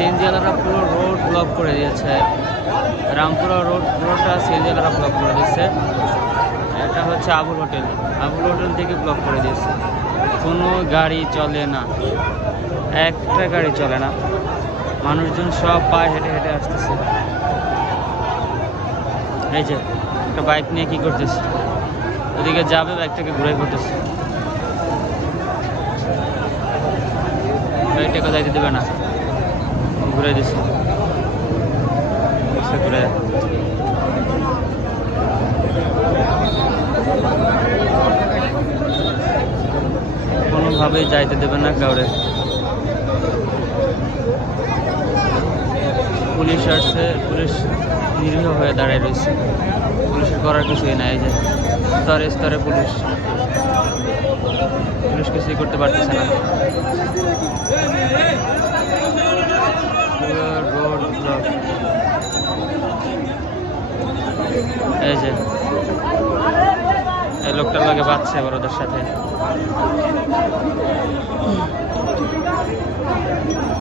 সিএনজিওয়ালারা পুরো road block করে দিয়েছে। রামপুরা রোড পুরোটা সিএনজিওয়ালারা ব্লক করে দিয়েছে। এটা হচ্ছে আবুল হোটেল। আবুল হোটেল থেকে ব্লক করে দিয়েছে। কোনো গাড়ি চলে না। একটা গাড়ি চলে না। মানুষজন সব পায়ে হেঁটে হেঁটে আসতেছে। এই যে, একটা বাইক নিয়ে কি করতেছে? ওদিকে যাবে বাইকটাকে ঘুরে করতেছে। বাইকটাকে যাইতে দেবে না। ঘুরে দিছে। ঘুরে কোনোভাবেই যাইতে দেবে না কাউরে। পুলিশ আসছে, পুলিশ নিরীহ হয়ে দাঁড়ায় রয়েছে। পুলিশের করার কিছুই নাই যে স্তরে স্তরে পুলিশ। পুলিশ কিছুই করতে পারতেছে না। এই যে। এই লোকটার লাগে বাচ্চা বড়দের সাথে।